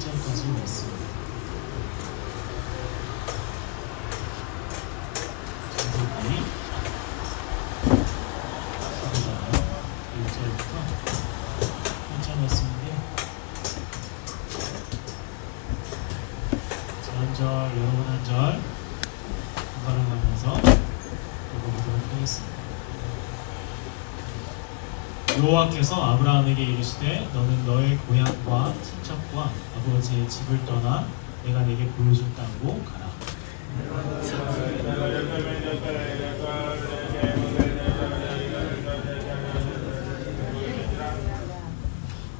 1절까지 말씀입니다. 창세기 1절부터 1절 말씀인데, 한 절, 여러분 한 절 발음하면서 읽어보도록 하겠습니다. 여호와께서 아브라함에게 이르시되 너는 너의 고향과 친척과 아버지의 집을 떠나 내가 내게 보여줄 땅으로 가라.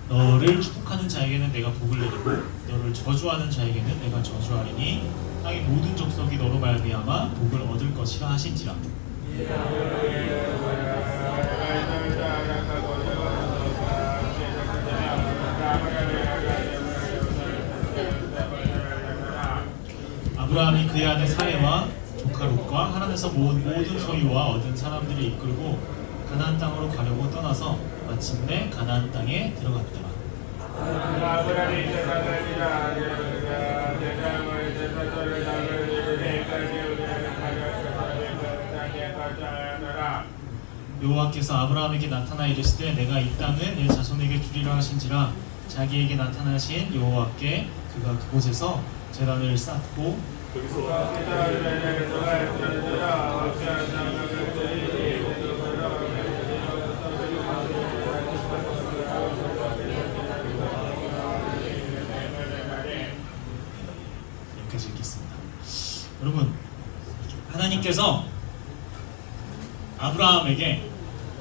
너를 축복하는 자에게는 내가 복을 내리고 너를 저주하는 자에게는 내가 저주하리니 땅의 모든 족속이 너로 말미암아 복을 얻을 것이라 하신지라. 아브라함이 그의 아내 사레와 조카 롯과 하란에서 모은 모든 소유와 얻은 사람들을 이끌고 가나안 땅으로 가려고 떠나서 마침내 가나안 땅에 들어갔더라. 여호와께서 아브라함에게 나타나 이르시되 내가 이 땅을 내 자손에게 주리라 하신지라. 자기에게 나타나신 여호와께 그가 그곳에서 제단을 쌓고 여기까지 읽겠습니다. 여러분, 하나님께서 아브라함에게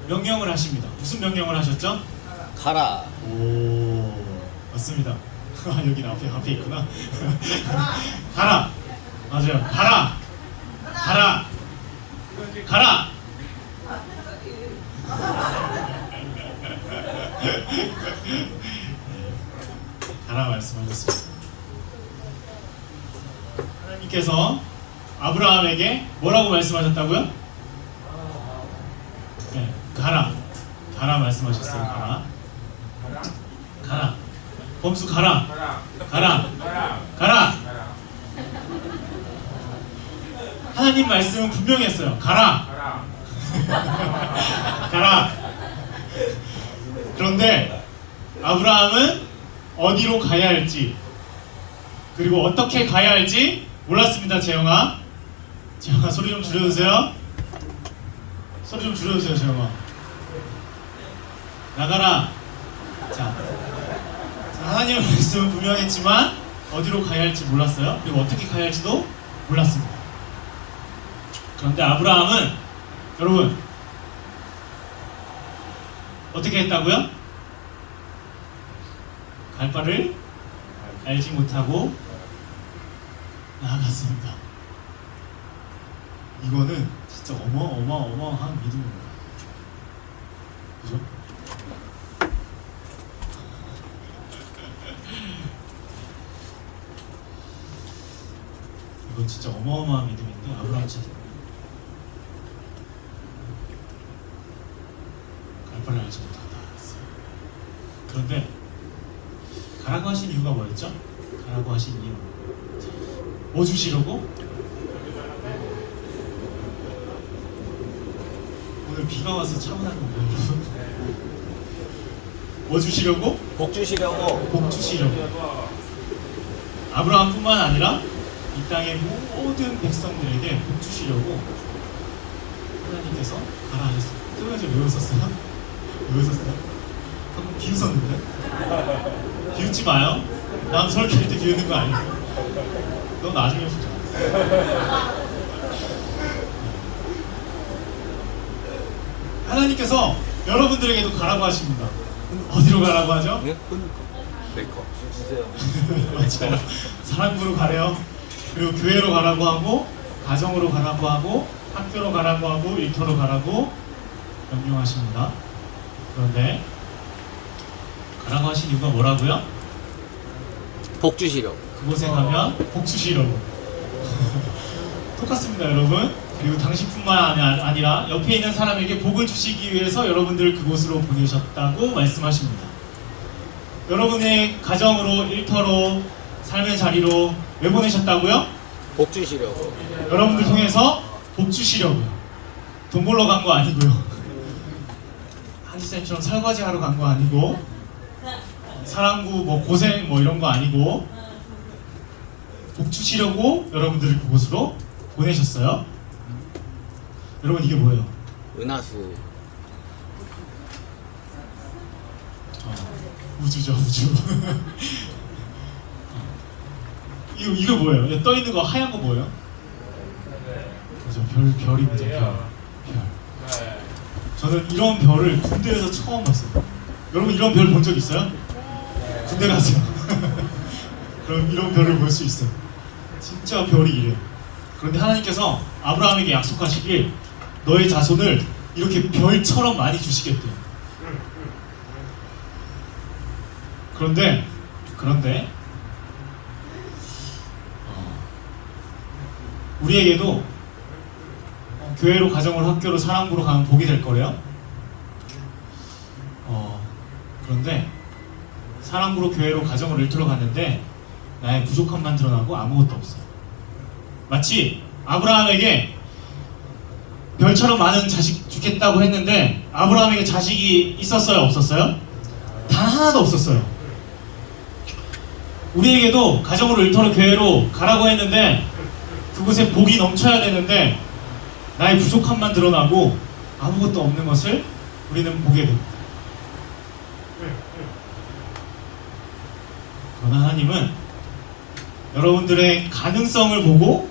명령을 하십니다. 무슨 명령을 하셨죠? 가라. 오, 맞습니다. 여기 앞에 있구나. 가라. 맞아요. 가라. 가라. 가라. 가라 말씀하셨습니다. 하나님께서 아브라함에게 뭐라고 말씀하셨다고요? 네, 가라. 가라 말씀하셨어요. 가라. 가라. 범수 가라. 가라. 가라. 하나님 말씀은 분명했어요. 가라. 가라. 그런데 아브라함은 어디로 가야 할지, 그리고 어떻게 가야 할지 몰랐습니다. 재영아 소리 좀 줄여주세요. 소리 좀 줄여주세요. 재영아 나가라. 자, 하나님의 말씀은 분명했지만 어디로 가야 할지 몰랐어요. 그리고 어떻게 가야 할지도 몰랐습니다. 그런데 아브라함은, 여러분, 어떻게 했다고요? 갈 바를 알지 못하고 나아갔습니다. 이거는 진짜 어마어마한 믿음입니다. 그죠? 이건 진짜 어마어마한 믿음인데 아브라함 진짜 갈 바를 알지 못한다. 그런데 가라고 하신 이유가 뭐였죠? 가라고 하신 이유 뭐 주시려고? 오늘 비가 와서 차분한 건가요? 뭐 주시려고? 복 주시려고. 복 주시려고. 아브라함뿐만 아니라 이 땅의 모든 백성들에게 복 주시려고 하나님께서 가라 하셨어요. 저번에 왜 웃었어요? 왜 웃었어요? 방금 비웃었는데? 비웃지 마요. 남 설교할 때 비웃는 거 아니에요. 너 나중에 보자. 하나님께서 여러분들에게도 가라고 하십니다. 어디로 가라고 하죠? 네? 내 거. 주세요. 맞아요. 사랑부로 가래요. 그리고 교회로 가라고 하고, 가정으로 가라고 하고, 학교로 가라고 하고, 일터로 가라고 명령하십니다. 그런데 가라고 하신 이유가 뭐라고요? 복 주시려고. 그곳에 가면 복 주시려고. 똑같습니다, 여러분. 그리고 당신뿐만 아니라 옆에 있는 사람에게 복을 주시기 위해서 여러분들을 그곳으로 보내셨다고 말씀하십니다. 여러분의 가정으로, 일터로, 삶의 자리로 왜 보내셨다고요? 복 주시려고. 여러분들 통해서 복 주시려고요. 돈 벌러 간 거 아니고요. 한지쌤처럼 설거지 하러 간 거 아니고, 사랑구 뭐 고생 뭐 이런 거 아니고, 복 주시려고 여러분들을 그곳으로 보내셨어요. 여러분 이게 뭐예요? 은하수. 우주죠, 우주. 이거 뭐예요? 떠 있는 거 하얀 거 뭐예요? 그죠, 별입니다. 별. 저는 이런 별을 군대에서 처음 봤어요. 여러분 이런 별 본 적 있어요? 군대 가세요. 그럼 이런 별을 볼 수 있어요. 진짜 별이 이래요. 그런데 하나님께서 아브라함에게 약속하시길 너의 자손을 이렇게 별처럼 많이 주시겠대요. 그런데 우리에게도 교회로, 가정으로, 학교로, 사랑부로 가면 복이 될 거래요. 그런데 사랑부로, 교회로, 가정으로, 일터로 갔는데 나의 부족함만 드러나고 아무것도 없어요. 마치 아브라함에게 별처럼 많은 자식 주겠다고 했는데 아브라함에게 자식이 있었어요, 없었어요? 단 하나도 없었어요. 우리에게도 가정으로, 일터로, 교회로 가라고 했는데 그곳에 복이 넘쳐야 되는데 나의 부족함만 드러나고 아무것도 없는 것을 우리는 보게 됩니다. 그러나 하나님은 여러분들의 가능성을 보고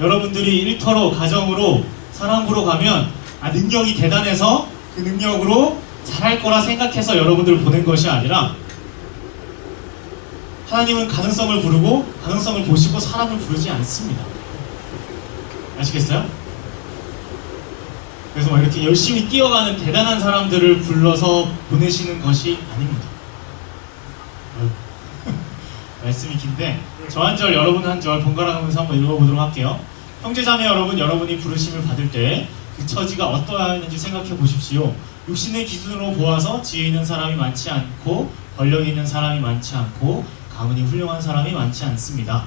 여러분들이 일터로, 가정으로, 사랑부로 가면 능력이 대단해서 그 능력으로 잘할 거라 생각해서 여러분들을 보낸 것이 아니라 하나님은 가능성을 부르고 가능성을 보시고 사람을 부르지 않습니다. 아시겠어요? 그래서 막 이렇게 열심히 뛰어가는 대단한 사람들을 불러서 보내시는 것이 아닙니다. 말씀이 긴데 저 한 절 여러분 한 절 번갈아 가면서 한번 읽어보도록 할게요. 형제자매 여러분, 여러분이 부르심을 받을 때 그 처지가 어떠하였는지 생각해 보십시오. 육신의 기준으로 보아서 지혜 있는 사람이 많지 않고 권력 있는 사람이 많지 않고 가문이 훌륭한 사람이 많지 않습니다.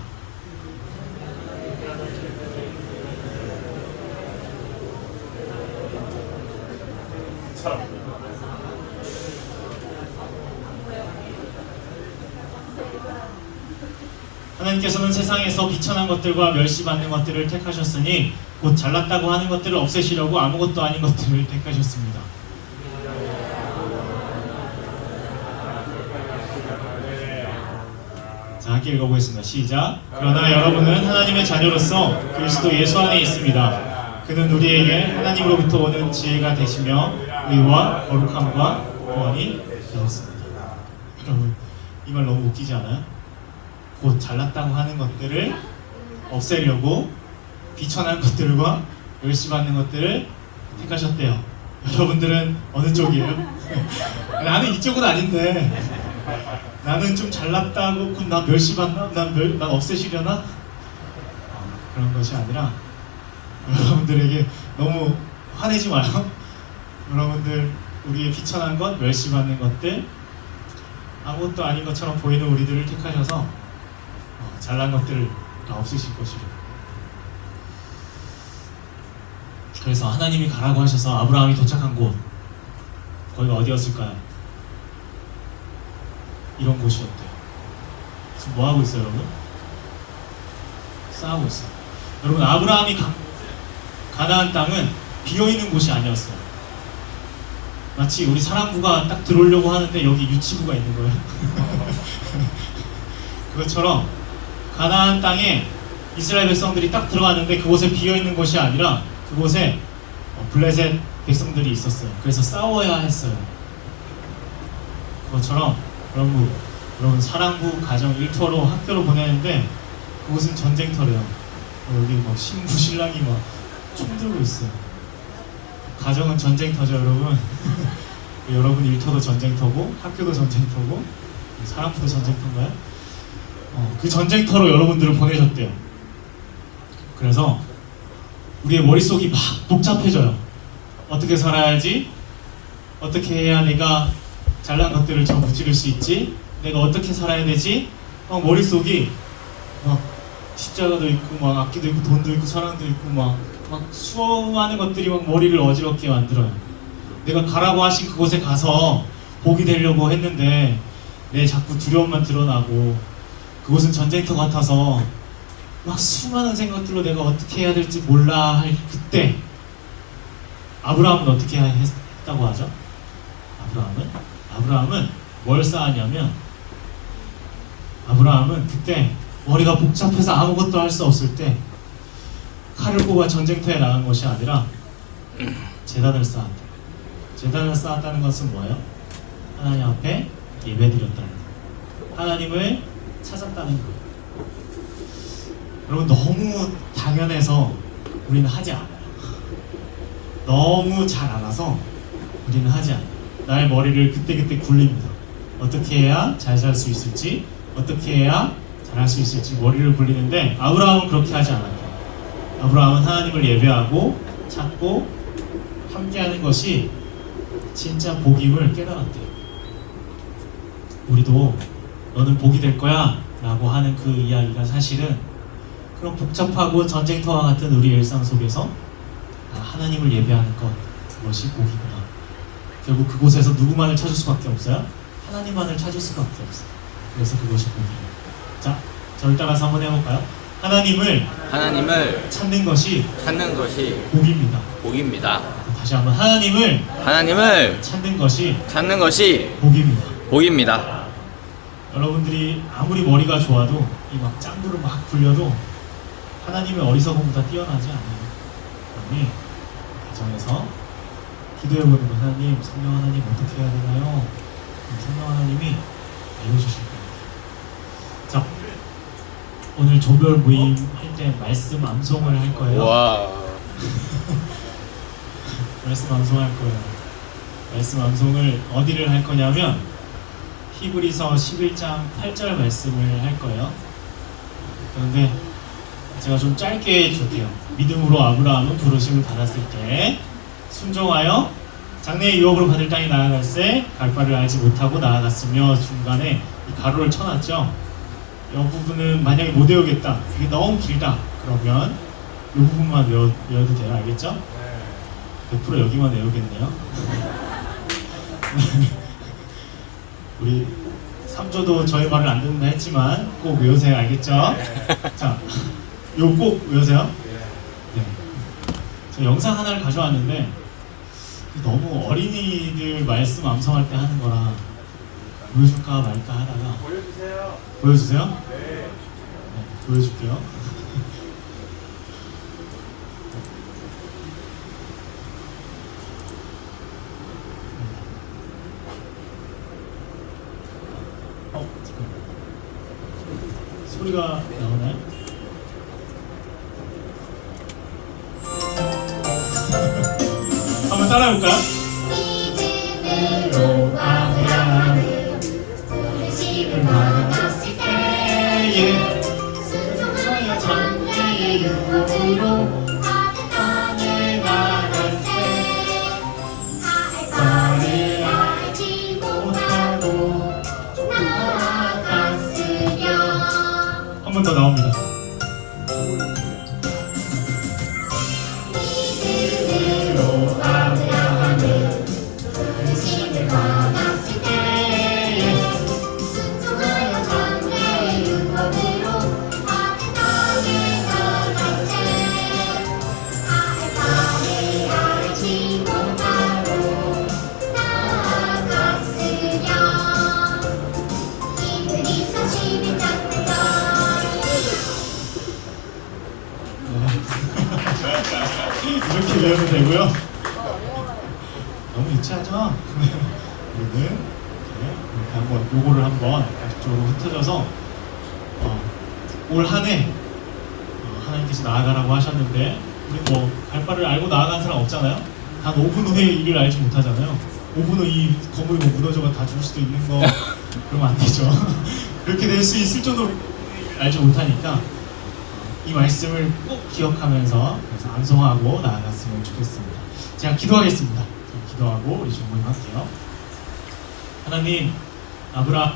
하나님께서는 세상에서 비천한 것들과 멸시받는 것들을 택하셨으니 곧 잘났다고 하는 것들을 없애시려고 아무것도 아닌 것들을 택하셨습니다. 자, 함께 읽어보겠습니다. 시작. 그러나 여러분은 하나님의 자녀로서 그리스도 예수 안에 있습니다. 그는 우리에게 하나님으로부터 오는 지혜가 되시며 의와 거룩함과 구원이 되셨습니다. 여러분, 이 말 너무 웃기지 않아요? 곧 잘났다고 하는 것들을 없애려고 비천한 것들과 멸시받는 것들을 택하셨대요. 여러분들은 어느 쪽이에요? 나는 이쪽은 아닌데 나는 좀 잘났다고 그럼 나 멸시받나? 난 없애시려나? 그런 것이 아니라 여러분들에게 너무 화내지 마요. 여러분들 우리의 비천한 것, 멸시받는 것들, 아무것도 아닌 것처럼 보이는 우리들을 택하셔서 잘난 것들을 다 없으실 것이죠. 그래서 하나님이 가라고 하셔서 아브라함이 도착한 곳, 거기가 어디였을까요? 이런 곳이었대요. 지금 뭐 하고 있어요, 여러분? 싸우고 있어요. 여러분, 아브라함이 가나안 땅은 비어있는 곳이 아니었어요. 마치 우리 사랑부가 딱 들어오려고 하는데 여기 유치부가 있는 거예요. 그것처럼 가나안 땅에 이스라엘 백성들이 딱 들어갔는데 그곳에 비어있는 곳이 아니라 그곳에 블레셋 백성들이 있었어요. 그래서 싸워야 했어요. 그것처럼 여러분 사랑부, 가정, 일터로, 학교로 보내는데 그곳은 전쟁터래요. 여기 막 신부, 신랑이 막 총 들고 있어요. 가정은 전쟁터죠, 여러분. 여러분 일터도 전쟁터고 학교도 전쟁터고 사랑부도 전쟁터인가요? 그 전쟁터로 여러분들을 보내셨대요. 그래서 우리의 머릿속이 막 복잡해져요. 어떻게 살아야지? 어떻게 해야 내가 잘난 것들을 저 무찌를 수 있지? 내가 어떻게 살아야 되지? 막 머릿속이 막 십자가도 있고 막 악기도 있고 돈도 있고 사랑도 있고 막 수많은 것들이 막 머리를 어지럽게 만들어요. 내가 가라고 하신 그곳에 가서 복이 되려고 했는데 내 자꾸 두려움만 드러나고 그곳은 전쟁터 같아서 막 수많은 생각들로 내가 어떻게 해야 될지 몰라 할 그때 아브라함은 어떻게 했다고 하죠? 아브라함은 뭘 쌓았냐면 아브라함은 그때 머리가 복잡해서 아무것도 할 수 없을 때 칼을 뽑아 전쟁터에 나간 것이 아니라 제단을 쌓았다. 제단을 쌓았다는 것은 뭐예요? 하나님 앞에 예배드렸다는 거예요. 하나님을 찾았다는 거예요. 여러분 너무 당연해서 우리는 하지 않아요. 너무 잘 알아서 우리는 하지 않아요. 나의 머리를 그때그때 굴립니다. 어떻게 해야 잘 살 수 있을지, 어떻게 해야 잘할 수 있을지 머리를 굴리는데 아브라함은 그렇게 하지 않았대요. 아브라함은 하나님을 예배하고 찾고 함께하는 것이 진짜 복임을 깨달았대요. 우리도 너는 복이 될 거야 라고 하는 그 이야기가 사실은 그런 복잡하고 전쟁터와 같은 우리 일상 속에서 하나님을 예배하는 것, 그것이 복이구나. 결국 그곳에서 누구만을 찾을 수밖에 없어요? 하나님만을 찾을 수밖에 없어요. 그래서 그것이 복이에요. 자, 저를 따라서 한번 해볼까요? 하나님을 찾는 것이 복입니다. 복입니다. 다시 한번 하나님을 찾는 것이 복입니다. 복입니다. 여러분들이 아무리 머리가 좋아도 이 막 짱구를 막 굴려도 하나님의 어리석음보다 뛰어나지 않아요. 그러니 가정에서 기도해보는 거 하나님, 성령 하나님 어떻게 해야 되나요? 성령 하나님이 알려주실 거예요. 자, 오늘 조별 모임 할 때 말씀 암송을 할 거예요. 와. 말씀 암송할 거예요. 말씀 암송을 어디를 할 거냐면 히브리서 11장 8절 말씀을 할 거예요. 그런데 제가 좀 짧게 줄게요. 믿음으로 아브라함은 부르심을 받았을 때 순종하여 장래의 유업으로 받을 땅에 나아갈새 갈 바를 알지 못하고 나아갔으며 중간에 이 가로를 쳐놨죠. 이 부분은 만약에 못 외우겠다, 이게 너무 길다 그러면 이 부분만 외워도 돼요. 알겠죠? 100% 여기만 외우겠네요. 우리 3조도 저희 말을 안 듣는다 했지만 꼭 외우세요. 알겠죠? 자, 이거 꼭 외우세요. 네. 저 영상 하나를 가져왔는데 너무 어린이들 말씀 암송할 때 하는 거라 보여줄까 말까 하다가 보여주세요? 네, 보여줄게요. 잠깐만. 소리가 나오나요? 한번 따라해볼까요? 믿음으로 아브라함은 부르심을 받았을 때에 순종하여 장래의 유업으로 받은 땅에 나갔을 바를 알지 못하고 나아갔으며. 한 번 더 나옵니다. 이렇게 외우면 되고요. 너무 유치하죠? 우리는 이렇게 한번 요거를 한번 이쪽으로 흩어져서 올 한해 하나님께서 나아가라고 하셨는데 우리 뭐 갈 바를 알고 나아간 사람 없잖아요. 단 5분 후에 일을 알지 못하잖아요. 5분 후 이 건물이 뭐 무너져가 다 죽을 수도 있는 거 그러면 안 되죠. 그렇게 될 수 있을 정도로 알지 못하니까 이 말씀을 꼭 기억하면서 그래서 암송하고 나아갔으면 좋겠습니다. 제가 기도하겠습니다. 제가 기도하고 우리 주모님 할게요. 하나님, 아브라함을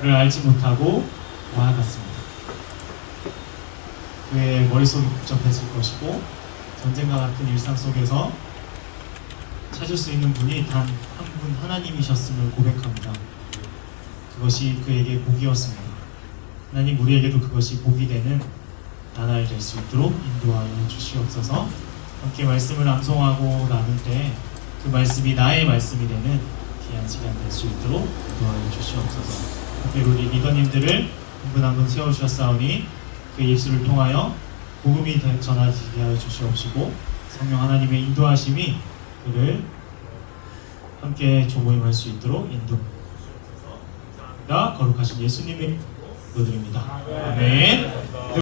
그를 알지 못하고 와갔습니다. 그의 머릿속이 복잡해질 것이고 전쟁과 같은 일상 속에서 찾을 수 있는 분이 단 한 분 하나님이셨음을 고백합니다. 그것이 그에게 복이었습니다. 하나님 우리에게도 그것이 복이 되는 나날 될 수 있도록 인도하여 주시옵소서. 함께 말씀을 암송하고 나눌 때 그 말씀이 나의 말씀이 되는 귀한 시간 될 수 있도록 인도하여 주시옵소서. 특별히 우리 리더님들을 한 분 한 분 세워주셨사오니 그 입술을 통하여 복음이 전하지게 하여 주시옵시고 성령 하나님의 인도하심이 그를 함께 조모임할 수 있도록 인도하옵소서. 감사합니다. 거룩하신 예수님의 기도드립니다. 아멘.